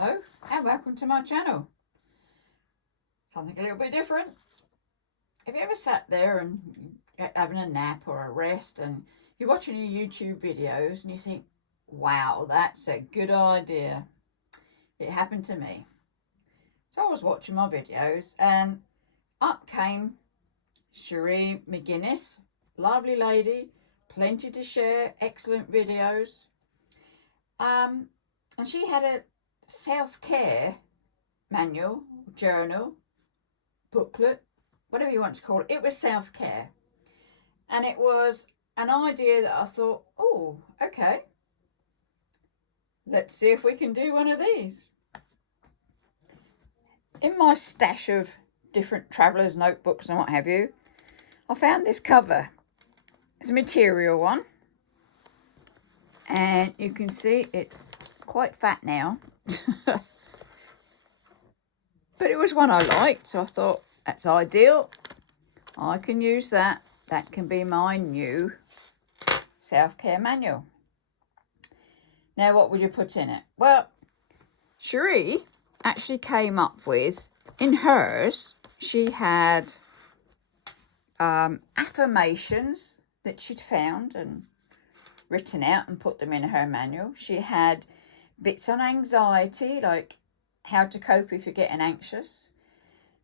Hello and welcome to my channel. Something a little bit different. Have you ever sat there and having a nap or a rest and you're watching your YouTube videos and you think, wow, that's a good idea? It happened to me. So I was watching my videos and up came Sheree McGinnis, lovely lady, plenty to share, excellent videos. And she had a self-care manual, journal, booklet, whatever you want to call it. It was self-care. And it was an idea that I thought, oh, okay, let's see if we can do one of these. In my stash of different traveller's notebooks and what have you, I found this cover. It's a material one. And you can see it's quite fat now. But it was one I liked, so I thought, that's ideal. I can use that. That can be my new self-care manual. Now, what would you put in it? Well, Sheree actually came up with, in hers, she had affirmations that she'd found and written out and put them in her manual. She had bits on anxiety, like how to cope if you're getting anxious.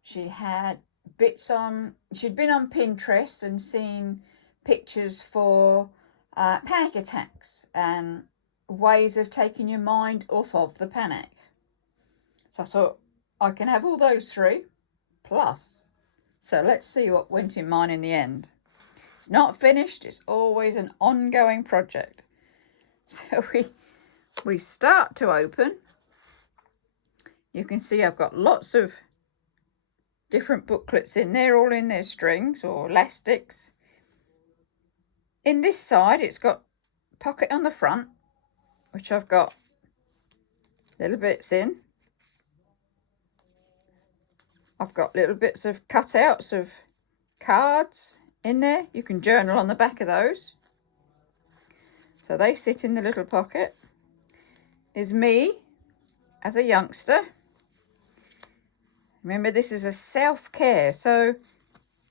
She had bits on, she'd been on Pinterest and seen pictures for panic attacks and ways of taking your mind off of the panic. So I thought, I can have all those three plus. So let's see what went in mine in the end. It's not finished, it's always an ongoing project. So we start to open. You can see I've got lots of different booklets in there, all in their strings or elastics. In this side, it's got a pocket on the front, which I've got little bits in. I've got little bits of cutouts of cards in there. You can journal on the back of those. So they sit in the little pocket. There's me as a youngster. Remember, this is a self-care. So,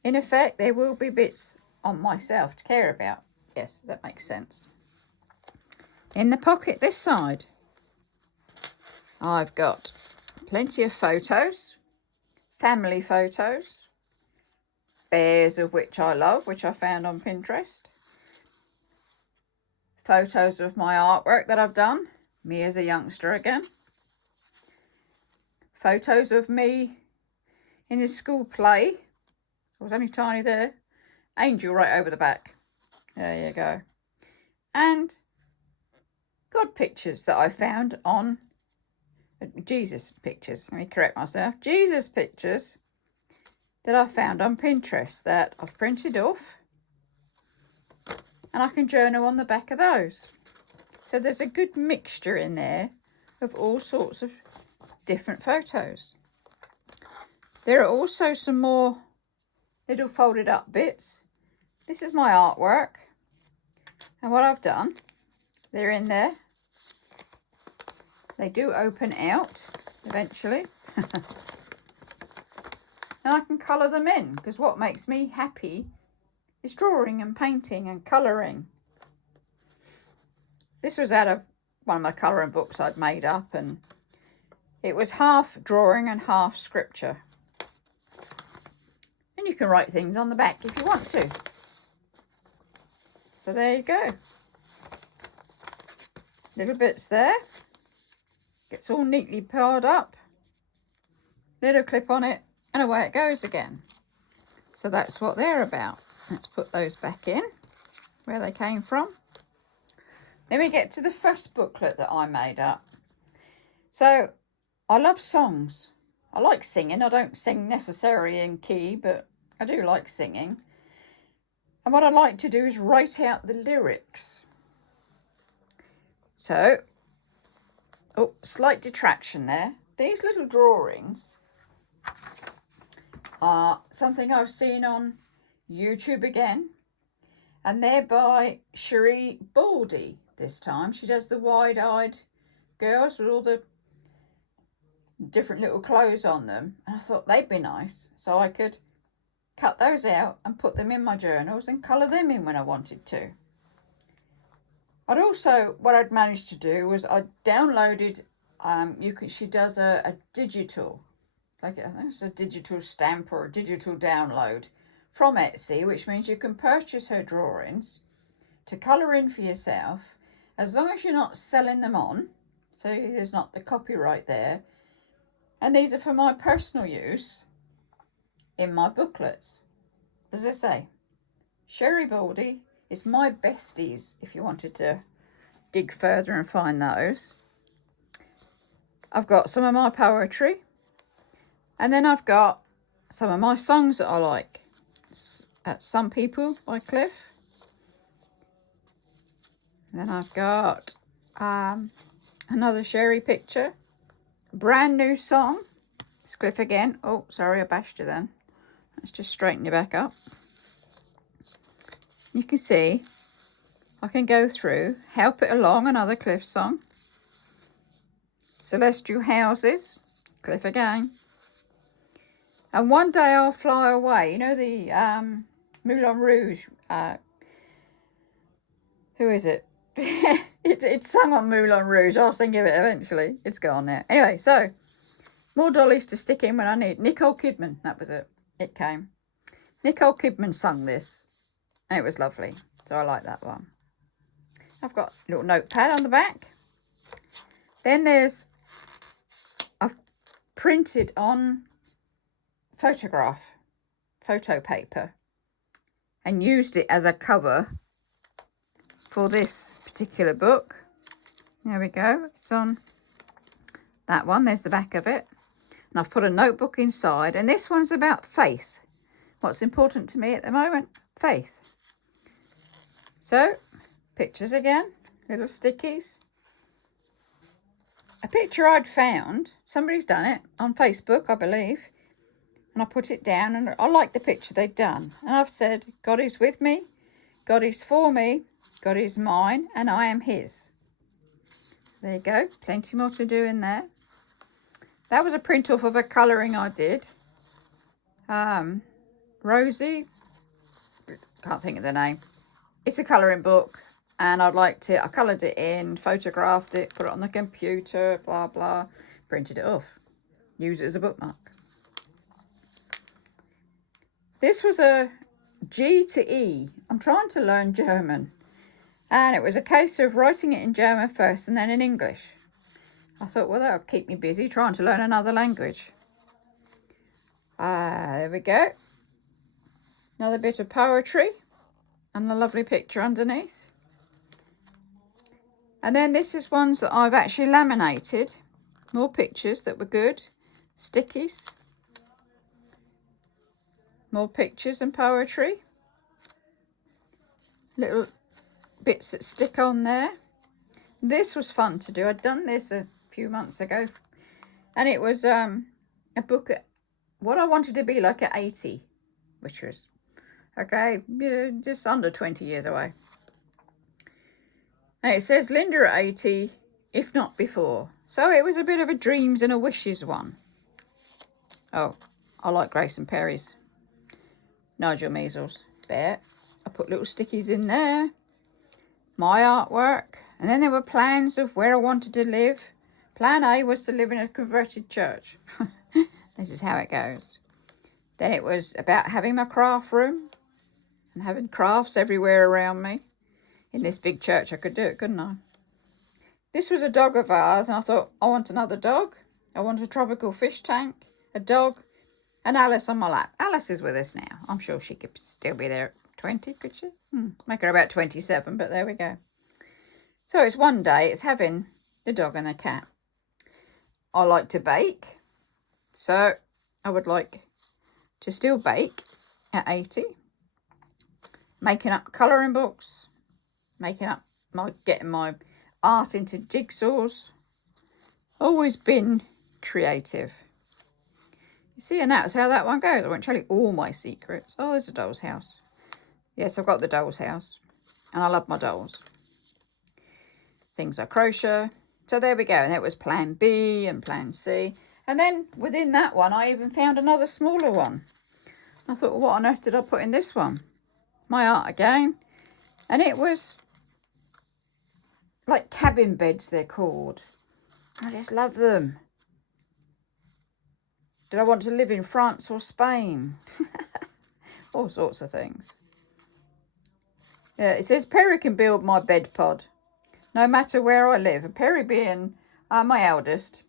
in effect, there will be bits on myself to care about. Yes, that makes sense. In the pocket this side, I've got plenty of photos, family photos, bears of which I love, which I found on Pinterest. Photos of my artwork that I've done, me as a youngster again. Photos of me in the school play. I was only tiny there. Angel right over the back. There you go. And God pictures that I found on Jesus pictures. Let me correct myself. Jesus pictures that I found on Pinterest that I've printed off. And I can journal on the back of those. So there's a good mixture in there of all sorts of different photos. There are also some more little folded up bits. This is my artwork. And what I've done, they're in there. They do open out eventually. And I can colour them in, because what makes me happy is drawing and painting and colouring. This was out of one of my colouring books I'd made up, and it was half drawing and half scripture. And you can write things on the back if you want to. So there you go. Little bits there. Gets all neatly piled up. Little clip on it, and away it goes again. So that's what they're about. Let's put those back in where they came from. Let me get to the first booklet that I made up. So I love songs. I like singing. I don't sing necessarily in key, but I do like singing. And what I like to do is write out the lyrics. So, oh, slight detraction there. These little drawings are something I've seen on YouTube again. And they're by Sherri Baldy this time. She does the wide-eyed girls with all the different little clothes on them. And I thought they'd be nice. So I could cut those out and put them in my journals and colour them in when I wanted to. What I'd managed to do was I downloaded, she does a digital, like I think it's a digital stamp or a digital download from Etsy, which means you can purchase her drawings to colour in for yourself, as long as you're not selling them on, so there's not the copyright there. And these are for my personal use in my booklets. As I say, Sherri Baldy is my besties, if you wanted to dig further and find those. I've got some of my poetry, and then I've got some of my songs that I like. At Some People by Cliff. And then I've got another Sherri picture. Brand new song. It's Cliff again. Oh, sorry, I bashed you then. Let's just straighten you back up. You can see I can go through Help It Along, another Cliff song. Celestial Houses, Cliff again. And One Day I'll Fly Away. You know the Moulin Rouge. Who is it? It's sung on Moulin Rouge. I was thinking of it eventually. It's gone now. Anyway, so more dollies to stick in when I need. Nicole Kidman, that was it. It came. Nicole Kidman sung this, and it was lovely. So I like that one. I've got a little notepad on the back. Then I've printed on photo paper, and used it as a cover for this particular book. There we go. It's on that one. There's the back of it. And I've put a notebook inside. And this one's about faith. What's important to me at the moment? Faith. So, pictures again. Little stickies. A picture I'd found. Somebody's done it on Facebook, I believe. And I put it down. And I like the picture they've done. And I've said, God is with me. God is for me. God is mine, and I am his. There you go. Plenty more to do in there. That was a print off of a colouring I did. Rosie. Can't think of the name. It's a colouring book, and I coloured it in, photographed it, put it on the computer, blah, blah. Printed it off. Use it as a bookmark. This was a G to E. I'm trying to learn German. And it was a case of writing it in German first and then in English. I thought, well, that'll keep me busy trying to learn another language. There we go. Another bit of poetry and a lovely picture underneath. And then this is ones that I've actually laminated. More pictures that were good. Stickies. More pictures and poetry. Little bits that stick on there. This was fun to do. I'd done this a few months ago, and it was a book what I wanted to be like at 80, which was just under 20 years away. And it says Linda at 80, if not before. So it was a bit of a dreams and a wishes one. Oh, I like Grayson Perrys. Nigel Measles. Bear. I put little stickies in there. My artwork. And then there were plans of where I wanted to live. Plan A was to live in a converted church. This is how it goes. Then it was about having my craft room. And having crafts everywhere around me. In this big church I could do it, couldn't I? This was a dog of ours. And I thought, I want another dog. I want a tropical fish tank. A dog. And Alice on my lap. Alice is with us now. I'm sure she could still be there at 20, could she? Make her about 27, but there we go. So it's one day, it's having the dog and the cat. I like to bake. So I would like to still bake at 80. Making up colouring books. Getting my art into jigsaws. Always been creative. You see, and that's how that one goes. I won't tell you all my secrets. Oh, there's a doll's house. Yes, I've got the doll's house. And I love my dolls. Things I crochet. So there we go. And it was plan B and plan C. And then within that one, I even found another smaller one. I thought, well, what on earth did I put in this one? My art again. And it was like cabin beds, they're called. I just love them. Did I want to live in France or Spain? All sorts of things. Yeah, it says, Perry can build my bed pod, no matter where I live. And Perry being my eldest,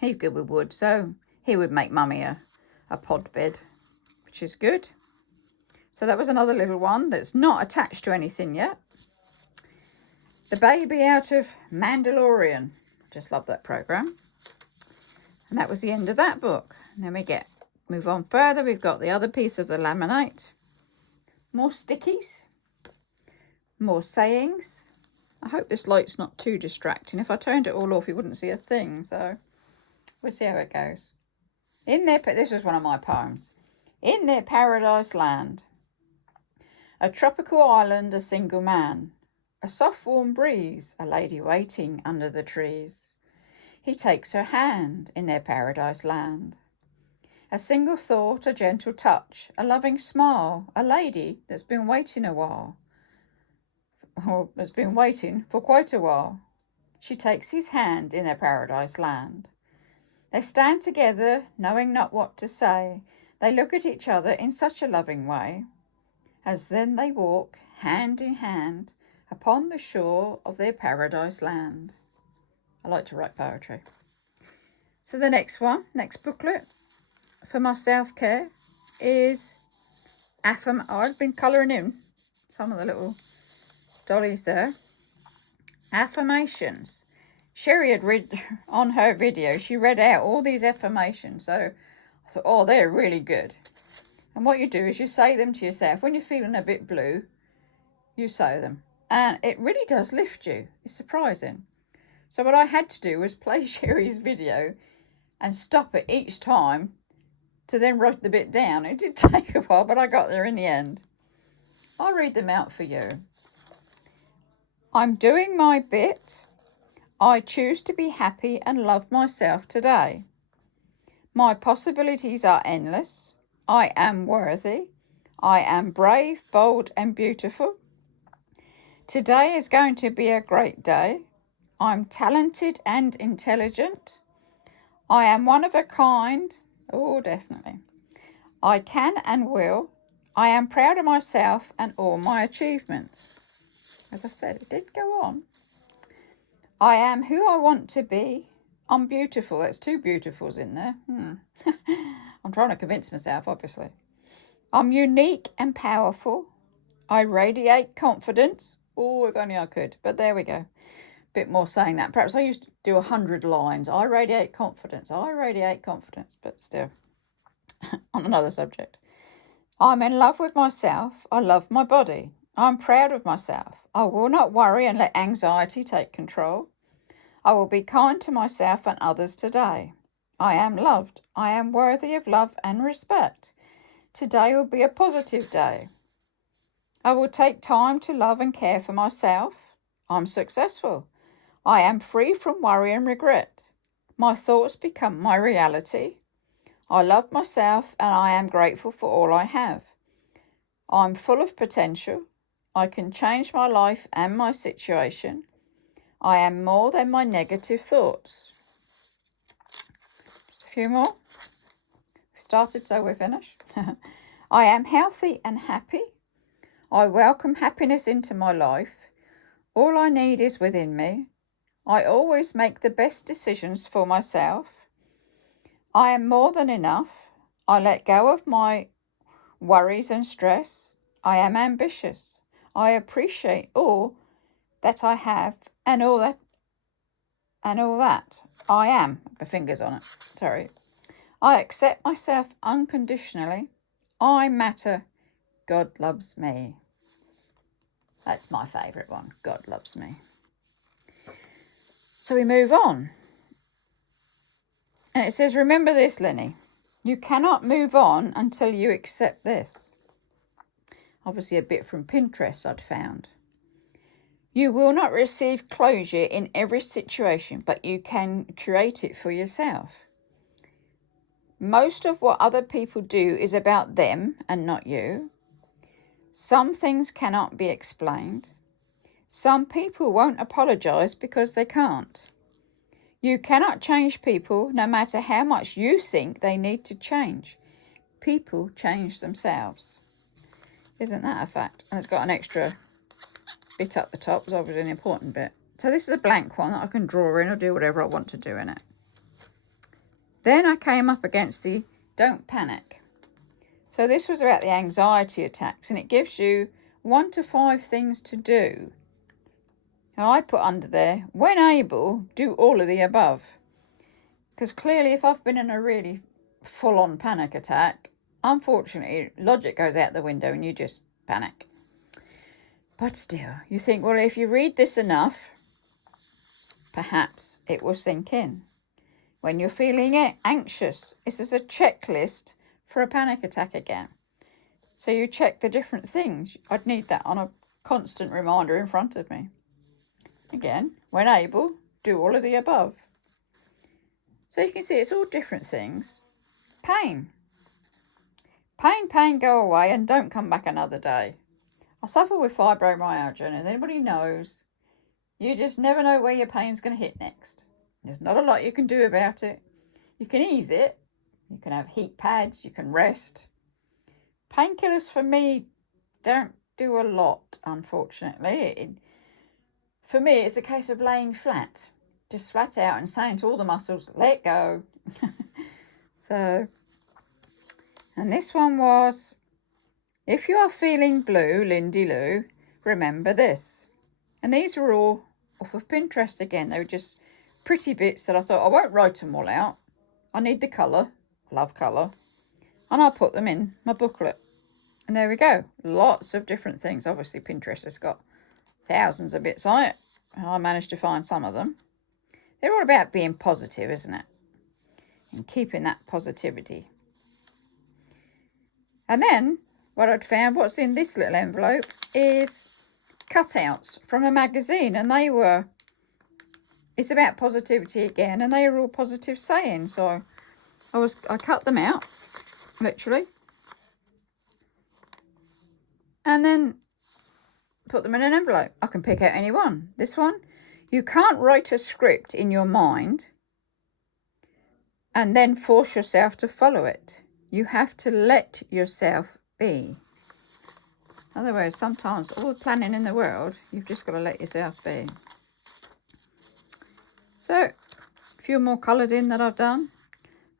he's good with wood, so he would make Mummy a pod bed, which is good. So that was another little one that's not attached to anything yet. The Baby Out of Mandalorian. Just love that program. And that was the end of that book. And then we move on further. We've got the other piece of the laminate. More stickies. More sayings. I hope this light's not too distracting. If I turned it all off, you wouldn't see a thing. So we'll see how it goes. This is one of my poems. In their paradise land. A tropical island, a single man. A soft warm breeze, a lady waiting under the trees. He takes her hand in their paradise land. A single thought, a gentle touch, a loving smile, a lady that's been waiting a while. Or has been waiting for quite a while. She takes his hand in their paradise land. They stand together, knowing not what to say. They look at each other in such a loving way. As then they walk, hand in hand, upon the shore of their paradise land. I like to write poetry. So the next booklet for my self-care is I've been colouring in some of the little dollies there. Affirmations. Sherri had read on her video, she read out all these affirmations. So I thought, oh, they're really good. And what you do is you say them to yourself. When you're feeling a bit blue, you say them. And it really does lift you. It's surprising. So what I had to do was play Sherri's video and stop it each time to then write the bit down. It did take a while, but I got there in the end. I'll read them out for you. I'm doing my bit. I choose to be happy and love myself today. My possibilities are endless. I am worthy. I am brave, bold, and beautiful. Today is going to be a great day. I'm talented and intelligent. I am one of a kind. Oh, definitely. I can and will. I am proud of myself and all my achievements. As I said, it did go on. I am who I want to be. I'm beautiful. That's two beautifuls in there. I'm trying to convince myself, obviously. I'm unique and powerful. I radiate confidence. Oh, if only I could. But there we go. Bit more saying that. Perhaps I used to do 100 lines. I radiate confidence. I radiate confidence. But still, on another subject. I'm in love with myself. I love my body. I'm proud of myself. I will not worry and let anxiety take control. I will be kind to myself and others today. I am loved. I am worthy of love and respect. Today will be a positive day. I will take time to love and care for myself. I'm successful. I am free from worry and regret. My thoughts become my reality. I love myself and I am grateful for all I have. I'm full of potential. I can change my life and my situation. I am more than my negative thoughts. Just a few more. We started, so we're finished. I am healthy and happy. I welcome happiness into my life. All I need is within me. I always make the best decisions for myself. I am more than enough. I let go of my worries and stress. I am ambitious. I appreciate all that I have and all that I am. My fingers on it. Sorry. I accept myself unconditionally. I matter. God loves me. That's my favourite one. God loves me. So we move on. And it says, remember this, Lenny. You cannot move on until you accept this. Obviously a bit from Pinterest I'd found. You will not receive closure in every situation, but you can create it for yourself. Most of what other people do is about them and not you. Some things cannot be explained. Some people won't apologise because they can't. You cannot change people no matter how much you think they need to change. People change themselves. Isn't that a fact? And it's got an extra bit up the top, because obviously an important bit. So this is a blank one that I can draw in or do whatever I want to do in it. Then I came up against the don't panic. So this was about the anxiety attacks, and it gives you 1 to 5 things to do. And I put under there, when able, do all of the above. Because clearly if I've been in a really full-on panic attack, unfortunately, logic goes out the window and you just panic. But still, you think, well, if you read this enough, perhaps it will sink in. When you're feeling anxious, this is a checklist for a panic attack again. So you check the different things. I'd need that on a constant reminder in front of me. Again, when able, do all of the above. So you can see it's all different things. Pain. Pain, go away and don't come back another day. I suffer with fibromyalgia, and as anybody knows, you just never know where your pain's going to hit next. There's not a lot you can do about it. You can ease it. You can have heat pads. You can rest. Painkillers for me don't do a lot, unfortunately. For me, it's a case of laying flat. Just flat out and saying to all the muscles, let go. So, and this one was, if you are feeling blue, Lindy Lou, remember this. And these were all off of Pinterest again. They were just pretty bits that I thought, I won't write them all out. I need the colour. I love colour. And I'll put them in my booklet. And there we go. Lots of different things. Obviously, Pinterest has got thousands of bits on it. And I managed to find some of them. They're all about being positive, isn't it? And keeping that positivity. And then, what I'd found, what's in this little envelope, is cutouts from a magazine. And they were, it's about positivity again. And they were all positive sayings. So I cut them out, literally. And then put them in an envelope. I can pick out any one. This one, you can't write a script in your mind and then force yourself to follow it. You have to let yourself be. In other words, sometimes all the planning in the world, you've just got to let yourself be. So, a few more coloured in that I've done.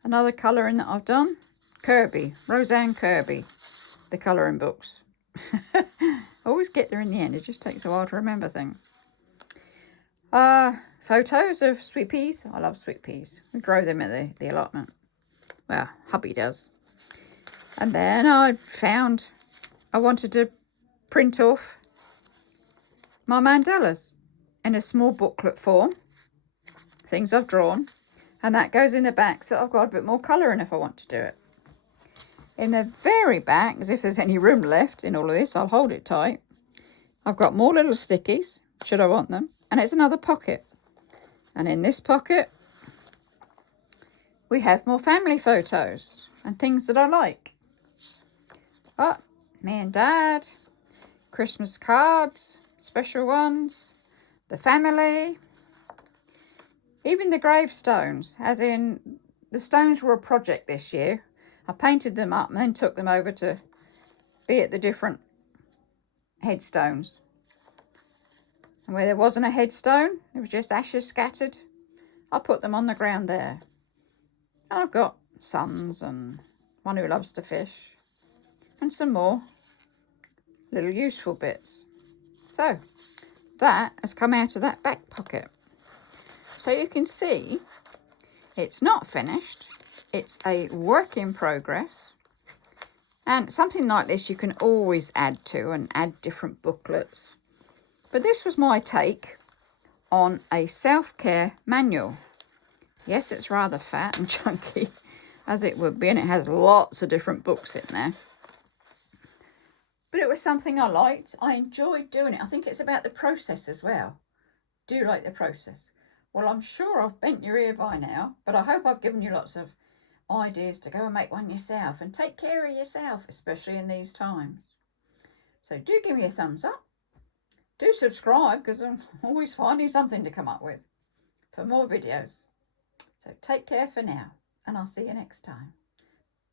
Another colouring that I've done. Kirby, Roseanne Kirby, the colouring books. I always get there in the end. It just takes a while to remember things. Photos of sweet peas. I love sweet peas. We grow them at the allotment. Well, hubby does. And then I found I wanted to print off my mandalas in a small booklet form. Things I've drawn. And that goes in the back, so I've got a bit more colour in if I want to do it. In the very back, as if there's any room left in all of this, I'll hold it tight. I've got more little stickies, should I want them. And it's another pocket. And in this pocket, we have more family photos and things that I like. Oh, me and Dad, Christmas cards, special ones, the family, even the gravestones, as in the stones were a project this year. I painted them up and then took them over to be at the different headstones. And where there wasn't a headstone, it was just ashes scattered, I put them on the ground there. And I've got sons and one who loves to fish and some more little useful bits. So that has come out of that back pocket. So you can see it's not finished. It's a work in progress. And something like this you can always add to and add different booklets. But this was my take on a self-care manual. Yes, it's rather fat and chunky, as it would be, and it has lots of different books in there. But it was something I liked. I enjoyed doing it. I think it's about the process as well. Do you like the process? Well, I'm sure I've bent your ear by now, but I hope I've given you lots of ideas to go and make one yourself and take care of yourself, especially in these times. So do give me a thumbs up. Do subscribe, because I'm always finding something to come up with for more videos. So take care for now, and I'll see you next time.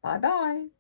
Bye-bye.